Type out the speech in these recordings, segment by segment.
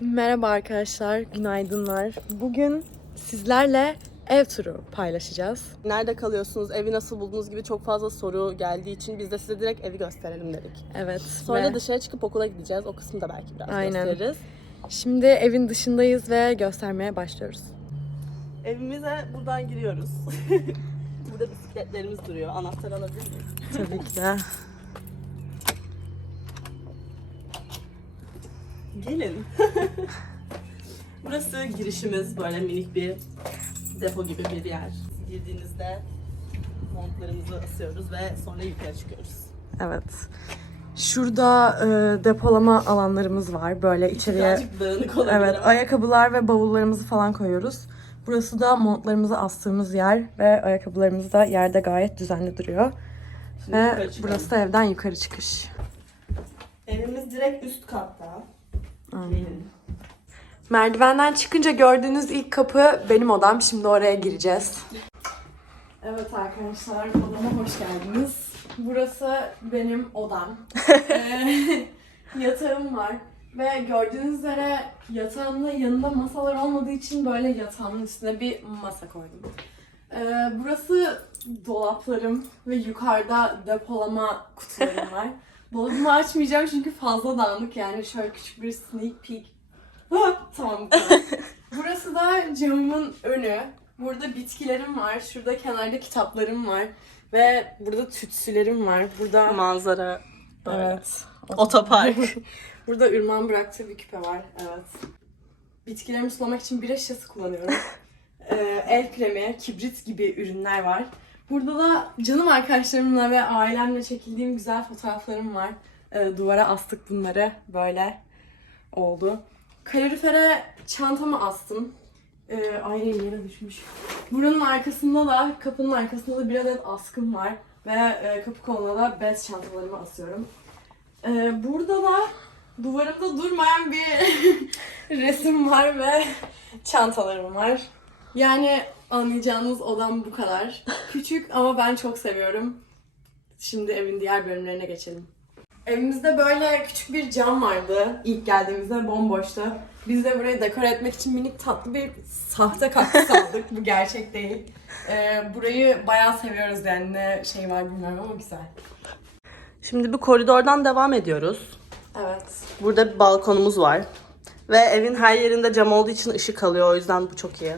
Merhaba arkadaşlar, günaydınlar. Bugün sizlerle ev turu paylaşacağız. Nerede kalıyorsunuz, evi nasıl buldunuz gibi çok fazla soru geldiği için biz de size direkt evi gösterelim dedik. Evet. Sonra ve dışarı çıkıp okula gideceğiz. O kısmı da belki biraz Aynen. gösteririz. şimdi evin dışındayız ve göstermeye başlıyoruz. Evimize buradan giriyoruz. Burada bisikletlerimiz duruyor. Anahtar alabilir miyiz? Tabii ki de. Gelin. Burası girişimiz. Böyle minik bir depo gibi bir yer. Girdiğinizde montlarımızı asıyoruz ve sonra yukarı çıkıyoruz. Evet. Şurada e, depolama alanlarımız var. Böyle içeriye Evet, ayakkabılar ve bavullarımızı falan koyuyoruz. Burası da montlarımızı astığımız yer ve ayakkabılarımız da yerde gayet düzenli duruyor. Şimdi Ve burası da evden yukarı çıkış. Evimiz direkt üst katta. Gelin. Merdivenden çıkınca gördüğünüz ilk kapı benim odam. Şimdi oraya gireceğiz. Evet arkadaşlar, odama hoş geldiniz. Burası benim odam. Ee, yatağım var. Ve gördüğünüz üzere yatağımda yanında masalar olmadığı için böyle yatağımın üstüne bir masa koydum. Ee, burası dolaplarım ve yukarıda depolama kutularım var. Dolabımı açmayacağım çünkü fazla dağınık yani şöyle küçük bir sneak peek. Tamam kadar. Burası da camımın önü. Burada bitkilerim var. Şurada kenarda kitaplarım var. Ve burada tütsülerim var. Burada Manzara. Evet. Otopark. Burada ürman bıraktığı bir küpe var. Evet. Bitkilerimi sulamak için bira şişesi kullanıyorum. Ee, el kremi, kibrit gibi ürünler var. Burada da canım arkadaşlarımla ve ailemle çekildiğim güzel fotoğraflarım var. Ee, duvara astık bunları. Böyle oldu. Kalorifere çantamı astım. Ee, ay yere düşmüş. Buranın arkasında da, kapının arkasında da bir adet askım var. Ve e, kapı koluna da bez çantalarımı asıyorum. Ee, burada da duvarımda durmayan bir resim var ve çantalarım var. Yani anlayacağınız odam bu kadar. Küçük ama ben çok seviyorum. Şimdi evin diğer bölümlerine geçelim. Evimizde böyle küçük bir cam vardı. İlk geldiğimizde bomboştu. Biz de burayı dekore etmek için minik tatlı bir sahte kaktüs aldık. Bu gerçek değil. Ee, burayı bayağı seviyoruz yani ne şey var bilmiyorum ama güzel. Şimdi bir koridordan devam ediyoruz. Evet. Burada bir balkonumuz var. Ve evin her yerinde cam olduğu için ışık alıyor. O yüzden bu çok iyi.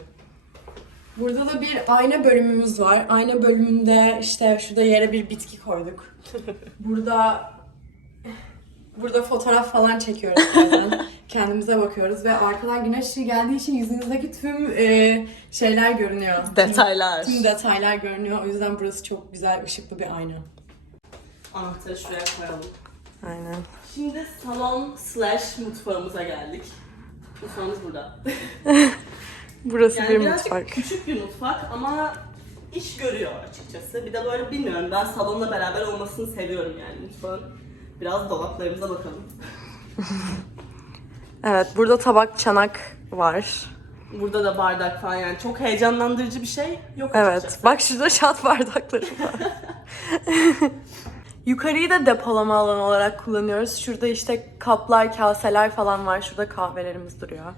Burada da bir ayna bölümümüz var. Ayna bölümünde işte şurada yere bir bitki koyduk. Burada burada fotoğraf falan çekiyoruz bazen. Kendimize bakıyoruz ve arkadan güneş ışığı geldiği için yüzünüzdeki tüm e, şeyler görünüyor. Tüm- Detaylar. Tüm, detaylar görünüyor. O yüzden burası çok güzel ışıklı bir ayna. Anahtarı şuraya koyalım. Aynen. Şimdi salon slash mutfağımıza geldik. Mutfağımız burada. Burası Yani bir birazcık mutfak. küçük bir mutfak ama iş görüyor açıkçası. Bir de böyle bilmiyorum ben salonla beraber olmasını seviyorum yani mutfağın. Biraz dolaplarımıza bakalım. Evet, burada tabak, çanak var. Burada da bardak falan yani çok heyecanlandırıcı bir şey yok Evet. açıkçası. Bak şurada şat bardakları var. Yukarıyı da depolama alanı olarak kullanıyoruz. Şurada işte kaplar, kaseler falan var. Şurada kahvelerimiz duruyor.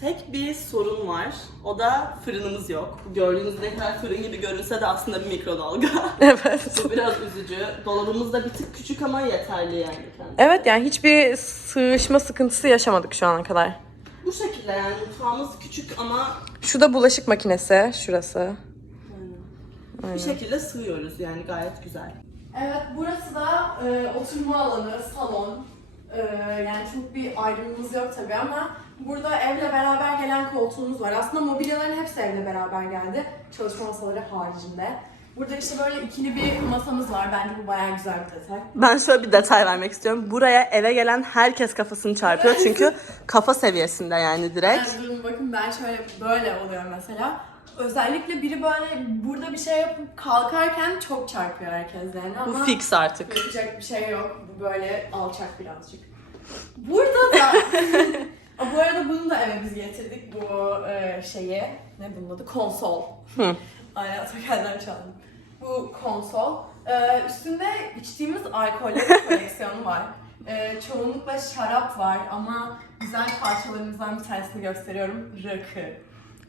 Tek bir sorun var. O da fırınımız yok. Gördüğünüz ne kadar fırın gibi görünse de aslında bir mikrodalga. Evet. Bu biraz üzücü. Dolabımız da bir tık küçük ama yeterli yani. kendisi. Evet yani hiçbir sığışma sıkıntısı yaşamadık şu ana kadar. Bu şekilde yani mutfağımız küçük ama Şu da bulaşık makinesi. Şurası. bir şekilde sığıyoruz yani gayet güzel. Evet burası da e, oturma alanı, salon. E, yani çok bir ayrımımız yok tabii ama burada evle beraber gelen koltuğumuz var. Aslında mobilyaların hepsi evle beraber geldi. Çalışma masaları haricinde. Burada işte böyle ikili bir masamız var. Bence bu bayağı güzel bir detay. Ben şöyle bir detay vermek istiyorum. Buraya eve gelen herkes kafasını çarpıyor çünkü kafa seviyesinde yani direkt. Yani durun bakın ben şöyle böyle oluyor mesela. Özellikle biri böyle burada bir şey yapıp kalkarken çok çarpıyor herkes yani ama... Bu fix artık. Yapacak bir şey yok. Bu böyle alçak birazcık. Burada da... Aa, bu arada bunu da eve biz getirdik bu e, şeyi. Ne bunun adı? Konsol. Hı. Aynen Atakan'dan çaldım. Bu konsol. E, üstünde içtiğimiz alkollerin koleksiyonu var. Ee, çoğunlukla şarap var ama güzel parçalarımızdan bir tanesini gösteriyorum. Rakı.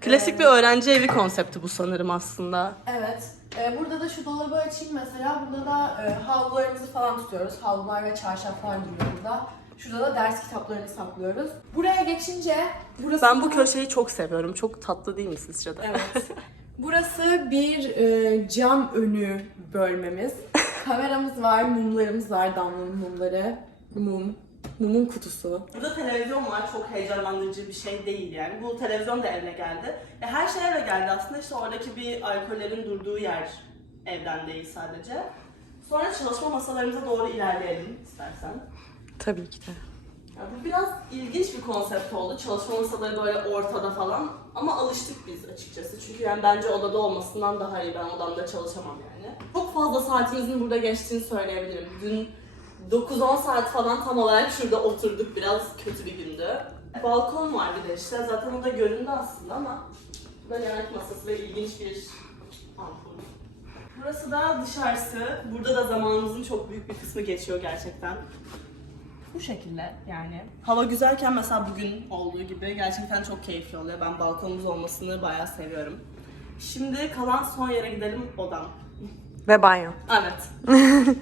Klasik Ee, bir öğrenci evi konsepti bu sanırım aslında. Evet. Ee, burada da şu dolabı açayım mesela. Burada da e, havlularımızı falan tutuyoruz. Havlular ve çarşaflar duruyor burada. Şurada da ders kitaplarını saklıyoruz. Buraya geçince burası Ben bu köşeyi çok seviyorum. Çok tatlı değil mi sizce de? Evet. Burası bir e, cam önü bölmemiz. Kameramız var, mumlarımız var, damlanın mumları. Mum. Mumun kutusu. Burada televizyon var. Çok heyecanlandırıcı bir şey değil yani. Bu televizyon da evle geldi. Ya her şey evle geldi aslında. İşte oradaki bir alkollerin durduğu yer evden değil sadece. Sonra çalışma masalarımıza doğru ilerleyelim istersen. Tabii ki de. Ya bu biraz ilginç bir konsept oldu. Çalışma masaları böyle ortada falan. Ama alıştık biz açıkçası. Çünkü yani bence odada olmasından daha iyi. Ben odamda çalışamam yani. Çok fazla saatimizin burada geçtiğini söyleyebilirim. Dün 9-10 saat falan tam olarak şurada oturduk. Biraz kötü bir gündü. Balkon var bir de işte. Zaten o da göründü aslında ama bu da yemek masası ve ilginç bir ampul. Burası da dışarısı. Burada da zamanımızın çok büyük bir kısmı geçiyor gerçekten. Bu şekilde yani. Hava güzelken mesela bugün olduğu gibi gerçekten çok keyifli oluyor. Ben balkonumuz olmasını bayağı seviyorum. Şimdi kalan son yere gidelim odam. Ve banyo. Evet.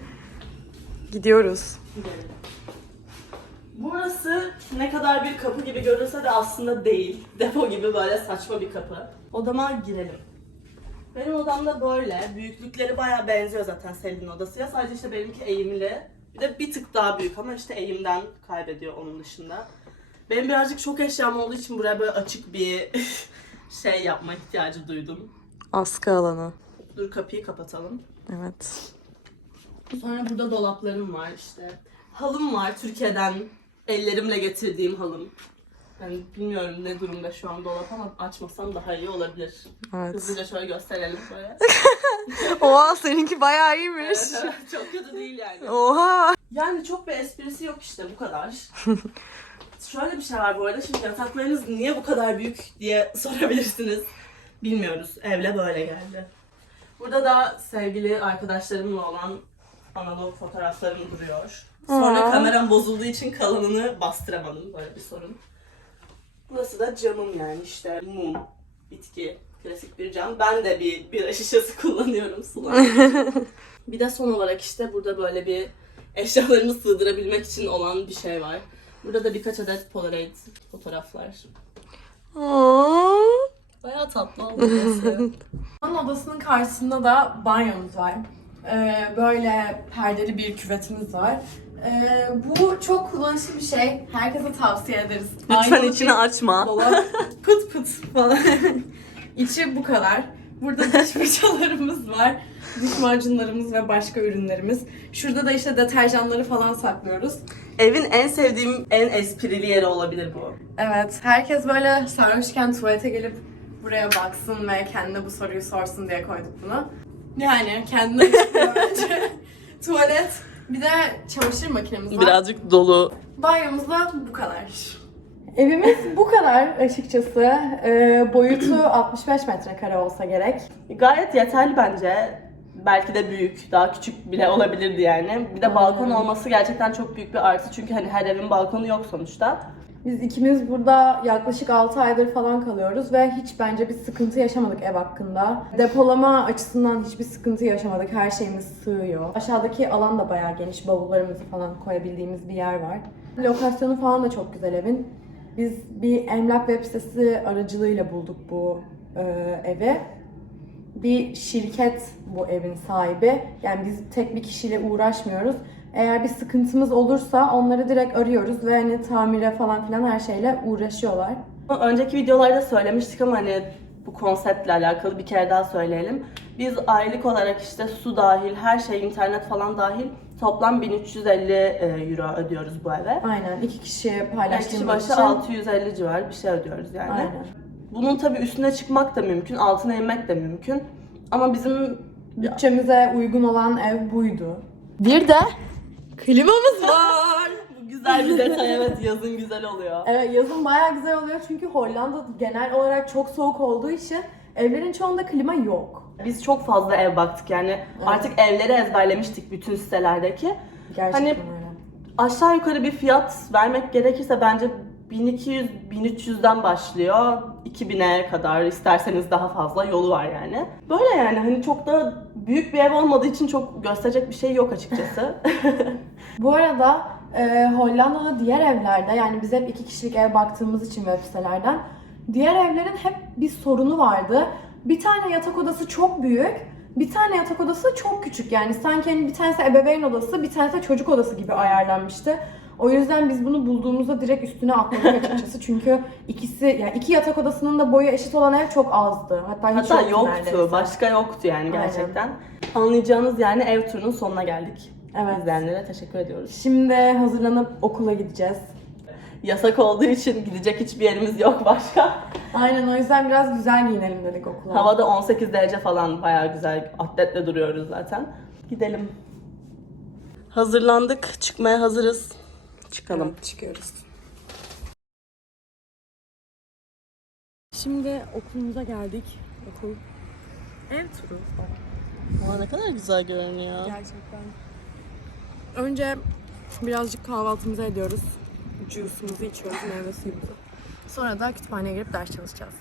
Gidiyoruz. Gidelim. Burası ne kadar bir kapı gibi görünse de aslında değil. Depo gibi böyle saçma bir kapı. Odama girelim. Benim odamda böyle. Büyüklükleri bayağı benziyor zaten Selin'in odasıyla. Sadece işte benimki eğimli. Bir de bir tık daha büyük ama işte eğimden kaybediyor onun dışında. Benim birazcık çok eşyam olduğu için buraya böyle açık bir şey yapma ihtiyacı duydum. Askı alanı. Dur kapıyı kapatalım. Evet. Sonra burada dolaplarım var işte. Halım var Türkiye'den ellerimle getirdiğim halım. Yani bilmiyorum ne durumda şu an dolap ama açmasam daha iyi olabilir. Evet. Hızlıca şöyle gösterelim böyle. Oha seninki bayağı iyiymiş. Evet, evet, çok kötü değil yani. Oha. Yani çok bir esprisi yok işte bu kadar. Şöyle bir şey var bu arada. Şimdi yataklarınız niye bu kadar büyük diye sorabilirsiniz. Bilmiyoruz. Evle böyle geldi. Burada da sevgili arkadaşlarımla olan analog fotoğraflarım duruyor. Sonra Aa. kameram bozulduğu için kalanını bastıramadım. Böyle bir sorun. Burası da camım yani işte mum, bitki, klasik bir cam. Ben de bir bira şişesi kullanıyorum sular. bir de son olarak işte burada böyle bir eşyalarımı sığdırabilmek için olan bir şey var. Burada da birkaç adet Polaroid fotoğraflar. Aa. Bayağı tatlı oldu burası. Odasının karşısında da banyomuz var. Ee, böyle perdeli bir küvetimiz var. Ee, bu çok kullanışlı bir şey. Herkese tavsiye ederiz. Lütfen Aynalı içini bir açma. Dolap pıt pıt falan. İçi bu kadar. Burada diş fırçalarımız var. Diş macunlarımız ve başka ürünlerimiz. Şurada da işte deterjanları falan saklıyoruz. Evin en sevdiğim, en esprili yeri olabilir bu. Evet, herkes böyle sarhoşken tuvalete gelip buraya baksın ve kendine bu soruyu sorsun diye koyduk bunu. Yani kendine bence. Tuvalet, bir de çamaşır makinemiz var. Birazcık dolu. Banyomuz da bu kadar. Evimiz bu kadar açıkçası. Ee, boyutu 65 metrekare olsa gerek. Gayet yeterli bence. Belki de büyük, daha küçük bile olabilirdi yani. Bir de balkon olması gerçekten çok büyük bir artı çünkü hani her evin balkonu yok sonuçta. Biz ikimiz burada yaklaşık 6 aydır falan kalıyoruz ve hiç bence bir sıkıntı yaşamadık ev hakkında. Depolama açısından hiçbir sıkıntı yaşamadık. Her şeyimiz sığıyor. Aşağıdaki alan da bayağı geniş. Bavullarımızı falan koyabildiğimiz bir yer var. Lokasyonu falan da çok güzel evin. Biz bir emlak web sitesi aracılığıyla bulduk bu e, evi. Bir şirket bu evin sahibi. Yani biz tek bir kişiyle uğraşmıyoruz. Eğer bir sıkıntımız olursa onları direkt arıyoruz ve hani tamire falan filan her şeyle uğraşıyorlar. Önceki videolarda söylemiştik ama hani bu konseptle alakalı bir kere daha söyleyelim. Biz aylık olarak işte su dahil, her şey, internet falan dahil toplam 1350 euro ödüyoruz bu eve. Aynen iki kişi Yani paylaştığımız kişi başı için. 650 civar bir şey ödüyoruz yani. Aynen. Bunun tabii üstüne çıkmak da mümkün, altına inmek de mümkün. Ama bizim Bütçemize uygun olan ev buydu. Bir de klimamız var. bu güzel bir detay evet yazın güzel oluyor. Evet yazın bayağı güzel oluyor çünkü Hollanda genel olarak çok soğuk olduğu için evlerin çoğunda klima yok. Biz çok fazla ev baktık yani artık evleri ezberlemiştik bütün sitelerdeki. Gerçekten Hani- öyle. Aşağı yukarı bir fiyat vermek gerekirse bence 1200-1300'den başlıyor. 2000'e kadar isterseniz daha fazla yolu var yani. Böyle yani hani çok da büyük bir ev olmadığı için çok gösterecek bir şey yok açıkçası. Bu arada e, Hollanda'da diğer evlerde yani biz hep iki kişilik ev baktığımız için web sitelerden diğer evlerin hep bir sorunu vardı. Bir tane yatak odası çok büyük, bir tane yatak odası çok küçük. Yani sanki hani bir tanesi ebeveyn odası, bir tanesi çocuk odası gibi ayarlanmıştı. O yüzden biz bunu bulduğumuzda direkt üstüne atladık açıkçası. Çünkü ikisi yani iki yatak odasının da boyu eşit olan ev çok azdı. Hatta hiç Hatta yoktu, neredeyse. başka yoktu yani gerçekten. Anlayacağınız yani ev turunun sonuna geldik. Evet. İzleyenlere teşekkür ediyoruz. Şimdi hazırlanıp okula gideceğiz. Yasak olduğu için gidecek hiçbir yerimiz yok başka. Aynen o yüzden biraz güzel giyinelim dedik okula. Havada 18 derece falan bayağı güzel atletle duruyoruz zaten. Gidelim. Hazırlandık, çıkmaya hazırız. Çıkalım. Evet, çıkıyoruz. Şimdi okulumuza geldik. Okul. Ev turu falan. Aa, ne kadar güzel görünüyor. Gerçekten. Önce birazcık kahvaltımızı ediyoruz. Juice'umuzu içiyoruz, meyve suyumuzu. Sonra da kütüphaneye girip ders çalışacağız.